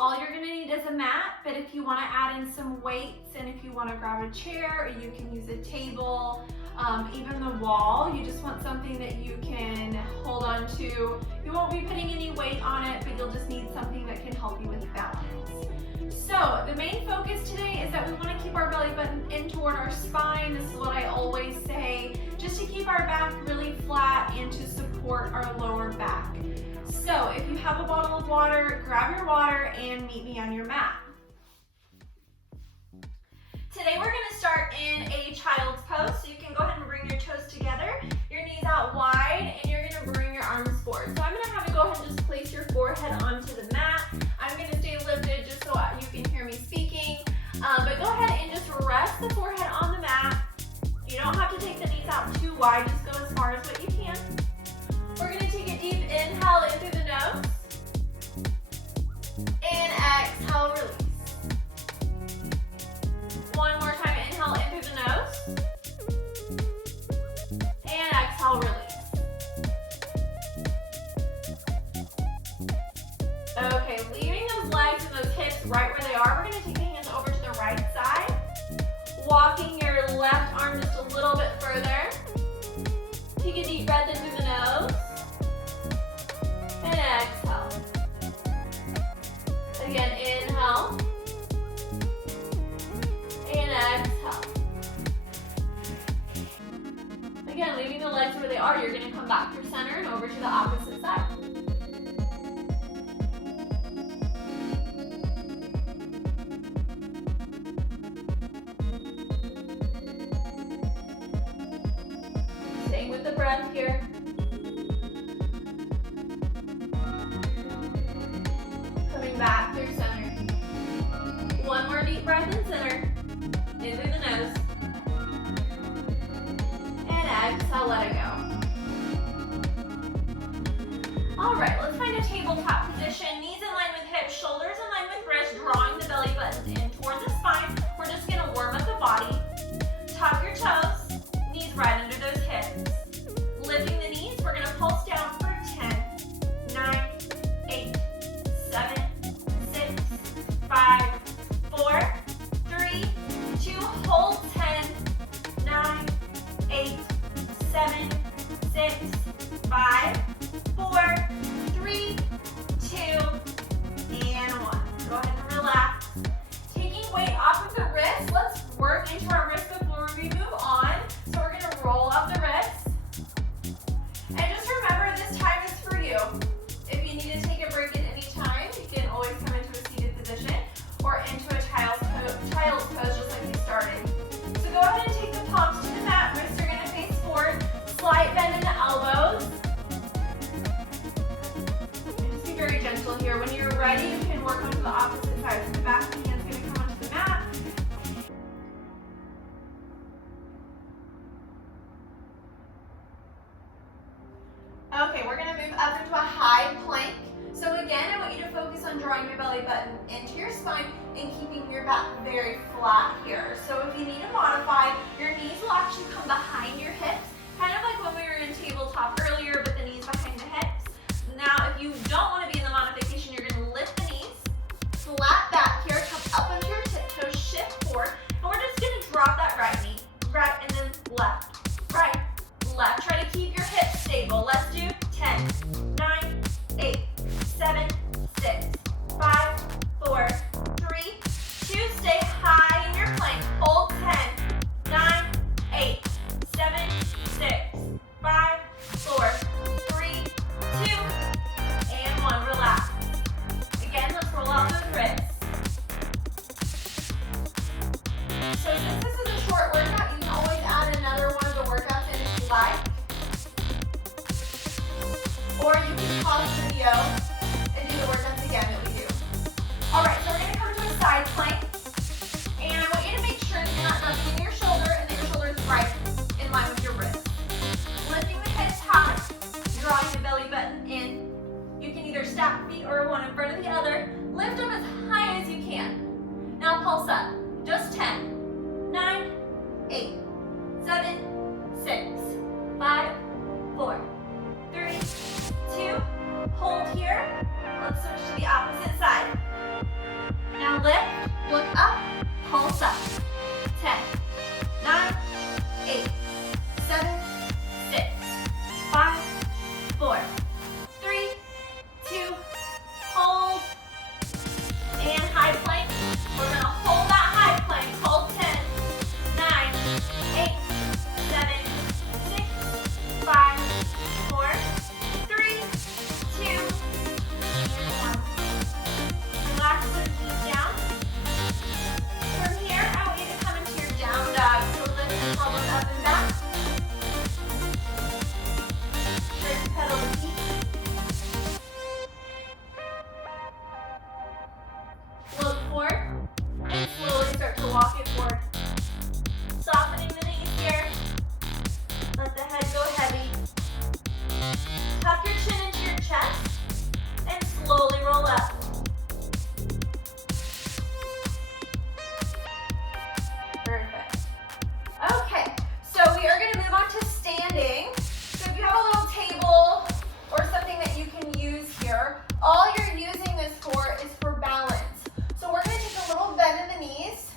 All you're gonna need is a mat, but if you wanna add in some weights and if you wanna grab a chair, or you can use a table, even the wall, you just want something that you can hold on to. You won't be putting any weight on it, but you'll just need something that can help you with balance. So the main focus today is that we wanna keep our belly button in toward our spine. This is what I always say, just to keep our back really flat and to support our lower back. So if you have a bottle of water, grab your water and meet me on your mat. Today we're going to start in a child's pose, so you can go ahead and bring your toes together, your knees out wide, and you're going to bring your arms forward. So I'm going to have you go ahead and just place your forehead onto the mat. I'm going to stay lifted just so you can hear me speaking, but go ahead and just rest the forehead on the mat. You don't have to take the knees out too wide, just go as far as what you can. We're going to take a deep inhale in through the nose, and exhale, release. One more time, inhale in through the nose, and exhale, release. Okay, leaving those legs and those hips right where they are, we're going to take the hands over to the right side, walking your left arm just a little bit further. Take a deep breath in through the nose, and exhale. Again, inhale, and exhale. Again, leaving the legs where they are, you're going to come back through center and over to the opposite side. Staying with the breath here. Coming back through center. One more deep breath in center. In through the nose. And exhale, let it go. Alright, let's find a tabletop position. Knees in line with hips, shoulders in line with wrists, drawing the belly buttons in towards the spine. We're just going to warm up the body. Tuck your toes, knees right under those hips. Lifting the knees, we're going to pulse down for 10, 9, 8, 7, 6, 5, 4, 3, 2, hold 10, 9, 8, 7, 6, 5, 4, 3, 2, and 1. Go ahead and relax. Taking weight off of the wrist, let's work into our wrist before we move on. So we're going to roll up the wrist. And just remember, this time is for you. If you need to take a break at any time, you can always come into a seated position or into a child's pose just like we started. So go ahead and take the palms to the mat. Wrists are going to face forward. Slight bend in the elbows. And just be very gentle here. When you're ready, you can work onto the opposite side. So the back of the hand's going to come onto the mat. Okay, we're going to move up into a high plank. So again, I want you to focus on drawing your belly button into your spine and keeping your back very flat here. So if you need to modify, your knees will actually come behind your hips, kind of like when we were in tabletop earlier, but the knees behind the hips. Now, if you don't want to be in the modification, you're going to lift the knees, flat back here, come up onto your tiptoes, shift forward, and we're just going to drop that right knee, right, and then left, right, left. Try to keep your hips stable. Let's do 10, 9, 8, 7, 6, 5, 4, 3, 2. Stay high in your plank. Hold 10, 9, 8, 7, 6, 5, 4, 3, 2, and 1. Relax. Again, let's roll out those wrists. So since this is a short workout, you can always add another one of the workouts in if you like. Or you can pause the video and do the workouts again that we do. Alright, so we're going to come to a side plank. And I want you to make sure that you're not knuckling your shoulder and that your shoulder is right in line with your wrist. Lifting the hips high, drawing the belly button in. You can either stack feet or one in front of the other. Lift them as high as you can. Now pulse up. Just 10, 9, 8, 7, 6, 5, 4, 3, 2, hold here. Let's switch to the opposite side. Pulse up. 10, 9, 8, 7, 6, 5, 4, 3, 2, hold. And high plank. We're going to hold that high plank. Hold 10, 9, 8, 7, 6, 5, 4, 3, 2, 1. Relax the knees down. From here, I want you to come into your down dog. So lift your elbows up and back. Try to pedal the feet. Look forward and slowly start to walk it forward. Softening the knees here. Let the head go heavy. Tuck your chin into your chest and slowly roll up. Perfect. Okay, so we are going to move on to standing. So if you have a little table or something that you can use here, all you're using this for is for balance. So we're going to take a little bend in the knees,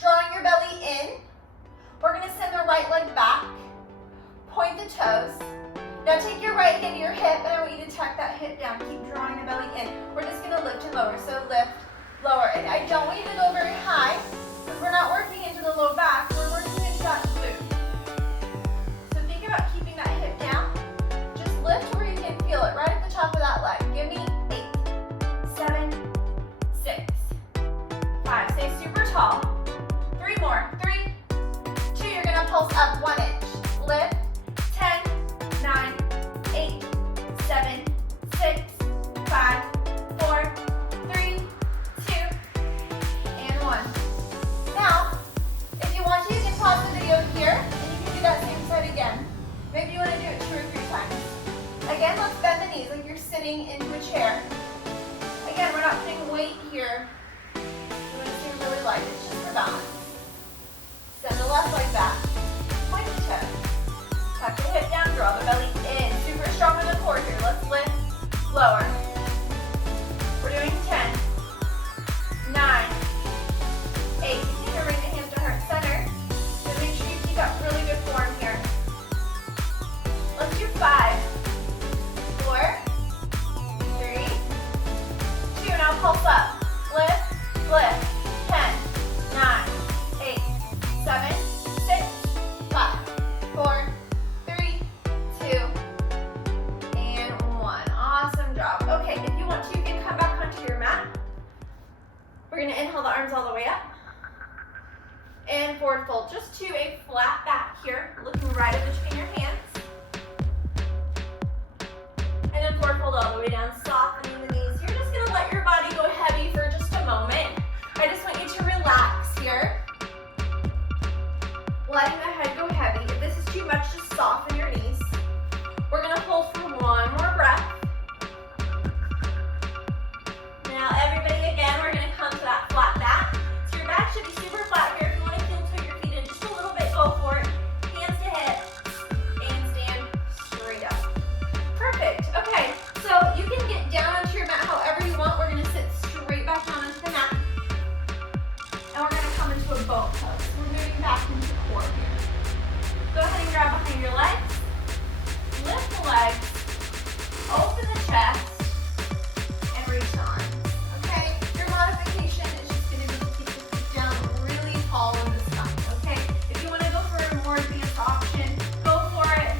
drawing your belly in. We're going to send the right leg back, point the toes. Now take your right hand to your hip, and I want you to tuck that hip down. Keep drawing the belly in. We're just going to lift and lower. So lift, lower. And I don't want you to go very high, because we're not working into the low back. We're working into that glute. So think about keeping that hip down. Just lift where you can feel it, right at the top of that leg. Give me 8, 7, 6, 5. Stay super tall. 3 more. 3, 2. You're going to pulse up 1 inch. Lift. 10, 9, 8, 7, 6, 5, 4, 3, 2, and 1. Now, if you want to, you can pause the video here, and you can do that same side again. Maybe you want to do it 2 or 3 times. Again, let's bend the knees like you're sitting into a chair. Again, we're not putting weight here. You want to stay really light. It's just for balance. Send the left leg back. Point the toe. Tuck the hip down, draw the belly in. Super strong in the core here. Let's lift, lower. We're doing 10, 9, 8. You can bring the hands to heart center. So make sure you keep that really good form here. Let's do 5, 4, 3, 2. Now pulse up. Lift, lift. 10, 9, 8, 7, 6, 5, 4, 3, 2, and 1. Awesome job. Okay, if you want to, you can come back onto your mat. We're going to inhale the arms all the way up. And forward fold just to a flat back here, looking right in between your hands. And then forward fold all the way down, softening the knees. You're just going to let your body go heavy for just a moment. I just want you to relax here. Letting the head go heavy. If this is too much, just soften your knees. We're going to hold for 1 more breath. Now everybody, again, we're going to come to that flat back. So your back should be super flat here. If you want to tilt your feet in just a little bit, go for it. Hands to hips and stand straight up. Perfect. Okay, so you can get down onto your mat however you want. We're going to sit straight back down onto the mat. And we're going to come into a boat pose. We're moving back into the core here. Go ahead and grab behind your legs. Lift the legs. Open the chest. And reach the arms. Okay? Your modification is just going to be to keep the feet down really tall in the sky. Okay? If you want to go for a more advanced option, go for it.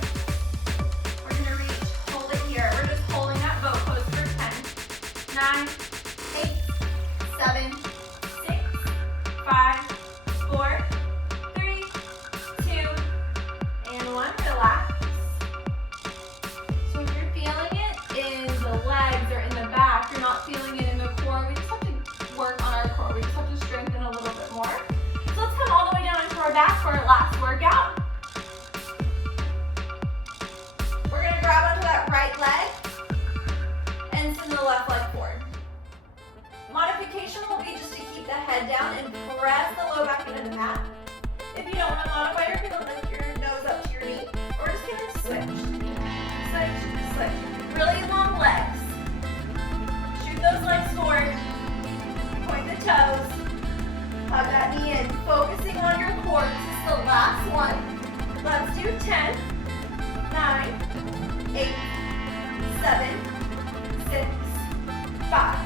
We're going to reach. Hold it here. We're just holding that boat pose for 10, 9, 8, 7, 6, 5, 4, 3, 2, and 1. Relax. So if you're feeling it in the legs or in the back, you're not feeling it in the core, we just have to work on our core. We just have to strengthen a little bit more. So let's come all the way down into our back for our last workout. We're going to grab onto that right leg and send the left leg forward. Modification will be just to keep the head down and press the low back into the mat. If you don't want to modify, you're going to lift your nose up to your knee. We're just going to switch. Switch, switch. Really long legs. Shoot those legs forward. Point the toes. Hug that knee 5,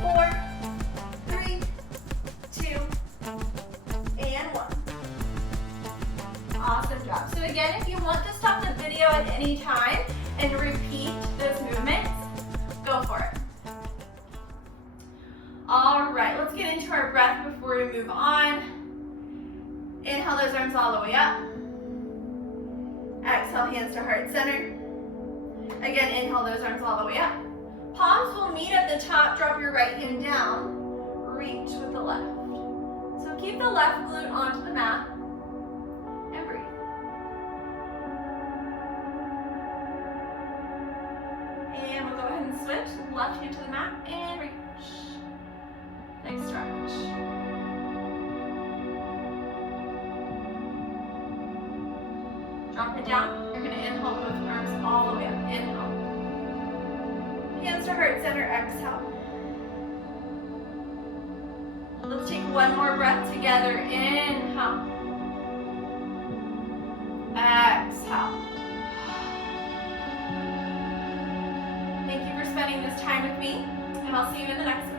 4, 3, 2, and 1. Awesome job. So again, if you want to stop the video at any time and repeat those movements, go for it. All right, let's get into our breath before we move on. Inhale those arms all the way up. Exhale, hands to heart center. Again, inhale those arms all the way up. Palms will meet at the top. Drop your right hand down. Reach with the left. So keep the left glute onto the mat. And breathe. And we'll go ahead and switch. Left hand to the mat and reach. Nice stretch. Drop it down. You're going to inhale both arms all the way up. Inhale. Hands to heart center. Exhale. Let's take one more breath together. Inhale. Exhale. Thank you for spending this time with me, and I'll see you in the next one.